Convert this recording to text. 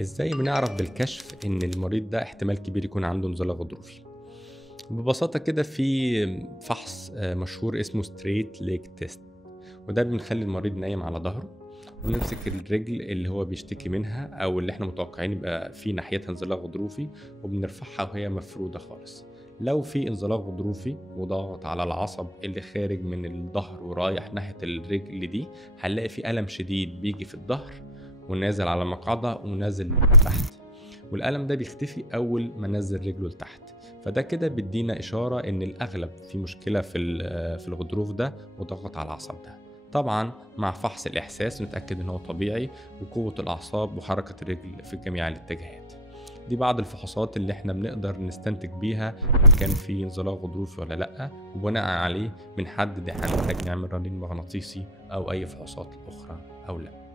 ازاي بنعرف بالكشف ان المريض ده احتمال كبير يكون عنده انزلاق غضروفي؟ ببساطة كده في فحص مشهور اسمه ستريت ليج تيست، وده بنخلي المريض نايم على ظهره ونمسك الرجل اللي هو بيشتكي منها او اللي احنا متوقعين يبقى في ناحيتها انزلاق غضروفي، وبنرفعها وهي مفرودة خالص. لو في انزلاق غضروفي وضغط على العصب اللي خارج من الظهر ورايح ناحية الرجل دي، هنلاقي في ألم شديد بيجي في الظهر ونازل على المقعدة ونازل تحت، والألم ده بيختفي أول ما نزل رجله لتحت. فده كده بيدينا إشارة إن الأغلب في مشكلة في الغضروف ده وضغط على العصب ده. طبعا مع فحص الإحساس نتأكد إن هو طبيعي وقوة الأعصاب وحركة الرجل في جميع الاتجاهات. دي بعض الفحوصات اللي احنا بنقدر نستنتج بيها إن كان في انزلاق غضروفي ولا لأ، وبناء عليه بنحدد هنحتاج نعمل رنين مغناطيسي أو أي فحوصات أخرى أو لأ.